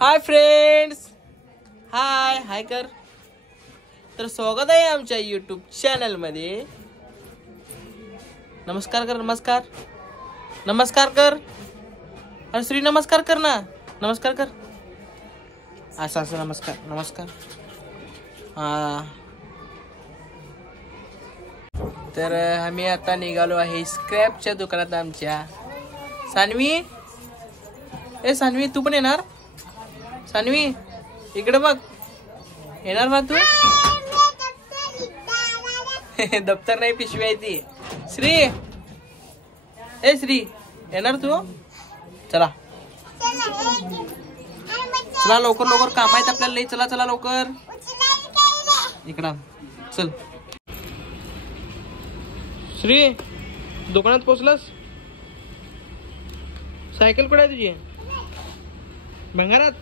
Hi friends, हाय हाय कर. तर स्वागत आहे आमच्या यूट्यूब चॅनल मध्ये. नमस्कार कर, नमस्कार नमस्कार कर. अरे श्री नमस्कार कर ना, नमस्कार कर. असं असं नमस्कार नमस्कार. हा तर आम्ही आता निघालो आहे स्क्रॅपच्या दुकानात आमच्या. सानवी, ए सानवी तू पण येणार? सानवी इकडे बघ, येणार ना तू? दप्तर नाही, पिशवी आहे ती. श्री, ए श्री येणार तू? चला चला लवकर लवकर, काम आहेत आपल्याला लई. चला चला लवकर इकडं चल. श्री दुकानात पोचलास? सायकल कुठे आहे तुझी? भंगारात?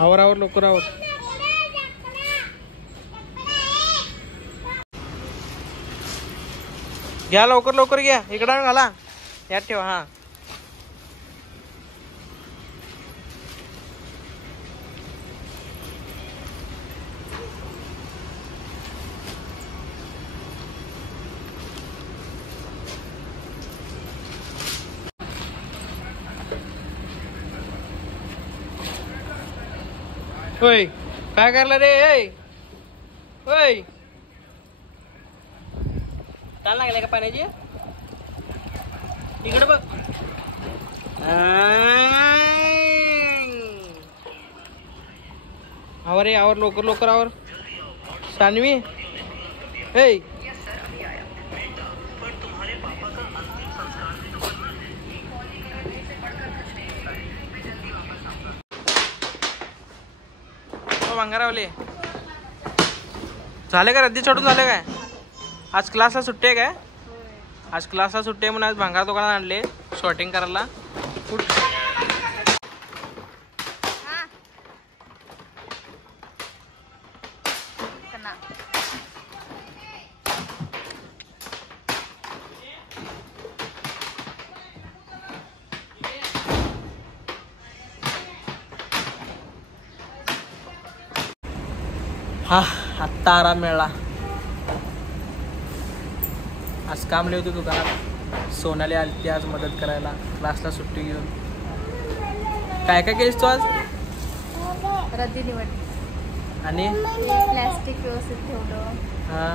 आवर आवर लवकर आवर. घ्या लवकर लवकर घ्या. इकडं घाला, यात ठेवा. हा होय, काय करला रे? होय, ताल लागलाय का पाण्याची? इकडे बघ. आवर रे आवर, लवकर लवकर आवर. सानवी हे भंगारावले झाले का? रद्दी चढून झाले काय? आज क्लासला सुट्टी आहे काय? आज क्लासला सुट्टी आहे म्हणून आज भंगार दुकानात आणले शॉर्टिंग करायला. हा आत्ता आराम मिळाला. आज काम लय होतं दुकानात. सोनाली आली आज मदत करायला, क्लासला सुट्टी घेऊन. काय काय केलीस तू आज? रद्दी निवडली आणि प्लॅस्टिक व्यवस्थित ठेवलं. हा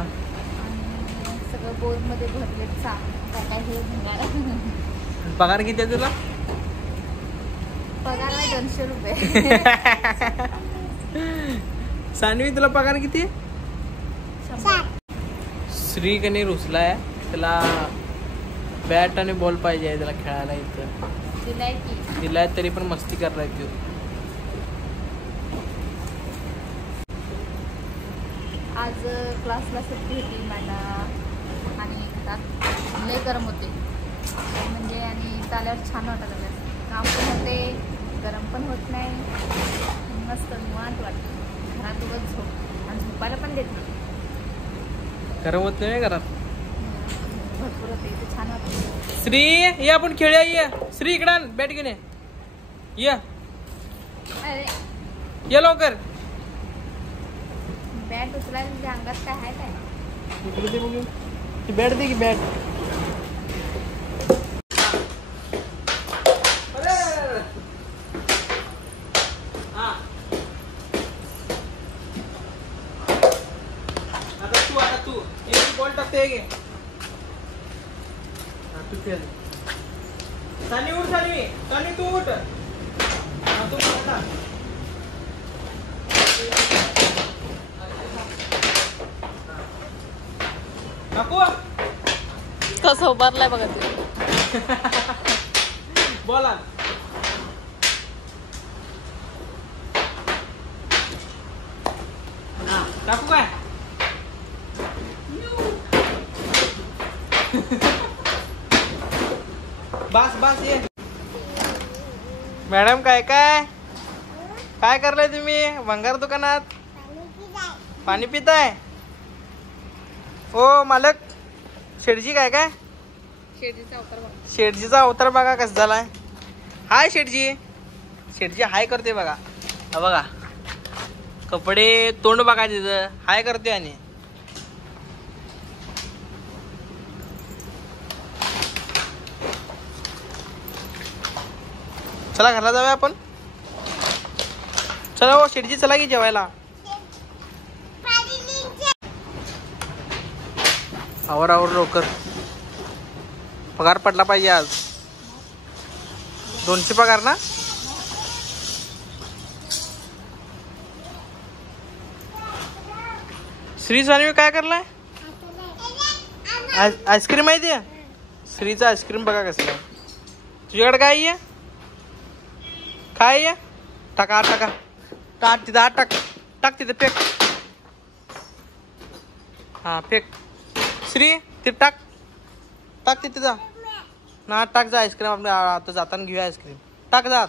सगळं बोर्डमध्ये भरले. काय हे भंगार. पगार किती आहे तुला? पगार आहे 200 रुपये. सानवी तुला पगार किती? श्री कने रुसलाय, त्याला बॅट आणि बॉल पाहिजे आहे त्याला खेळायला. इथं दिलाय तरी पण मस्ती करलाय तो. आज क्लासला सुट्टी होती मॅडम आणि घरात लय गरम होते म्हणजे, आणि चाल्यावर छान वाटत लागलं. काम पण होते, गरम पण होत नाही, मस्त निवांत वाटतं. घरात उगाच झोप आणि झोपायला पण देत नाही. गरम होत नाही घरात? भरपूर होते, इथे छान वाटतं. श्री ये आपण खेळूया. ये श्री इकडे बॅट घेऊन ये. अरे ये लवकर. बॅट उचलायला तुझ्या अंगात काय आहे काय? इकडे दे बघू. ती बॅट दे की बॅट. आता तू एक बॉल टाकते घे. तू खेळ. सानी उठ, सानी तू उठ. तू उठ. काकू कसं उभारलाय बघा तू. बोला. टाकू काय? बस बस ये. मॅडम काय काय काय करलाय तुम्ही भंगार दुकानात? पाणी पिताय? ओ मालक शेडजी काय काय शेटजीचा अवतार बघा कसा झालाय. हाय शेटजी. शेटजी हाय करते बघा. हा बघा कपडे तोंड बघा तिथं हाय करते. आणि चला घरला जाऊया आपण. चला हो शेटजी चला की जेवायला. आवर लवकर. पगार पडला पाहिजे आज. 200 पगार ना. श्री सानवी काय करलाय. आईस्क्रीम आहे ते. श्रीचा आईस्क्रीम बघा कसं आहे. तुझ्याकडे काय आहे. काय आहे. टाका टाका टाक तिथं. टाक टाक तिथं. फेक. हा फेक. श्री ते टाक टाक तिथे जा ना. टाक जा आईस्क्रीम. आपण आता जाताना घेऊया आईस्क्रीम. टाक जात.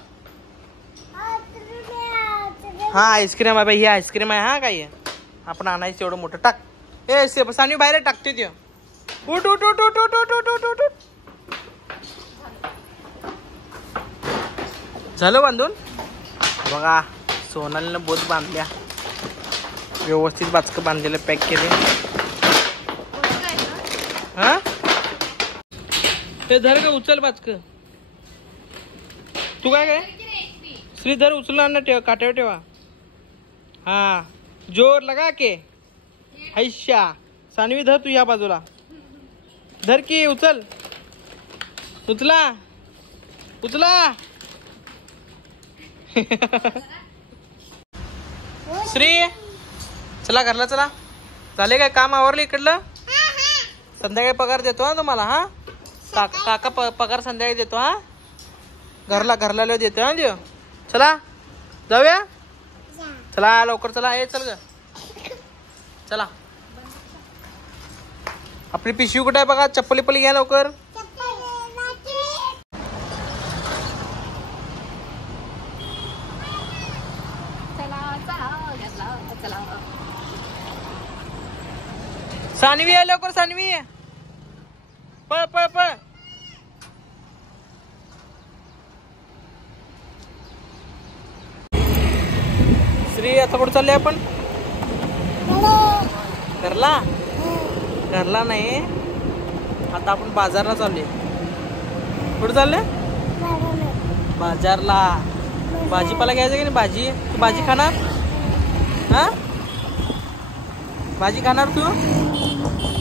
हा आईस्क्रीम आहे. ही आईस्क्रीम आहे. हा काय आपण आणायचं एवढं मोठं. टाक. ए सानवी बाहेर टाकते ते. उठ उठ उठ उठ उठ उठ उठ उठ उठ. झालं बांधून. बघा सोनालीनं बोत बांधल्या. व्यवस्थित बाचकं बांधलेलं पॅक केले. हा ते धर का उचल बाचकं. तू काय श्री धर उचलून ना. ठेवा काट्यावर ठेवा. हा जोर लगा के. हैशा सानवी धर तू या बाजूला. धर की उचल. उचला उचला. श्री चला घरला चला. झाले काय काम आवरलं इकडलं. संध्याकाळी पगार देतो हा तुम्हाला. हा काका पगार संध्याकाळी देतो. हा घरला देतो. हा देऊ. चला जाऊया. चला लवकर चला. ये चल ग चला. आपली पिशवी कुठे आहे बघा. चप्पली पली घ्या लवकर. सानवी आहे लवकर. सानवी पळ पळ पळ. श्री आता कुठं चालले आपण. घरला नाही. आता आपण बाजारला चालले. कुठं चालले. बाजारला. भाजीपाला घ्यायचं की नाही. भाजी तू भाजी खाणार. हा भाजी खाणार तू.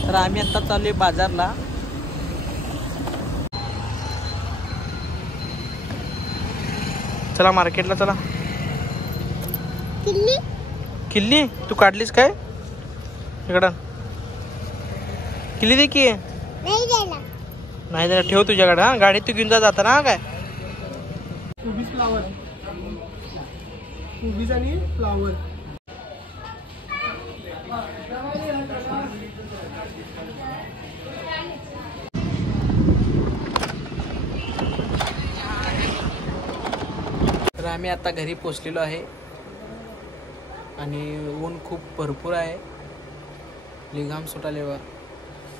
तर आम्ही आता चाललोय बाजारला. चला मार्केटला चला. किल्ली तू काढलीस काय. इकडं किल्ली दे की. नाही जरा ठेव तुझ्याकडे. हा गाडीत तू घेऊन जाताना. हा काय कोबीज फ्लावर. कोबीज आणि फ्लावर. तर आम्ही आता घरी पोचलेलो आहे. आणि ऊन खूप भरपूर आहे. लिंगाम सुटालेवर.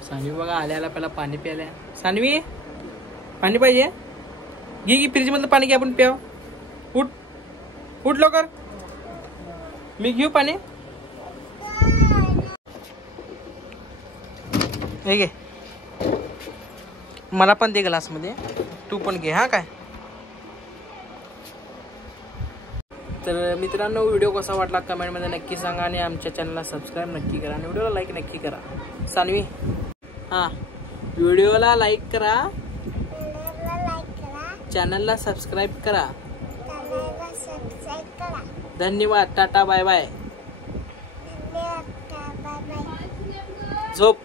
सानवी बघा आल्याला पहिला पाणी प्यायला. सानवी पाणी पाहिजे. घे की फ्रीज मधलं पाणी घे आपण प्याव. उठ उठ लवकर. मी घेऊ पाणी. हे घे. मला पण दे ग्लास मध्ये. तू पण घे. हा काय तर मित्रांनो व्हिडिओ कसा वाटला कमेंटमध्ये नक्की सांगा. आणि आमच्या चॅनलला सबस्क्राईब नक्की करा. आणि व्हिडिओला लाईक नक्की करा. सानवी हां व्हिडिओला लाईक करा. चॅनलला सबस्क्राईब करा. धन्यवाद. Tata bye bye. झोप.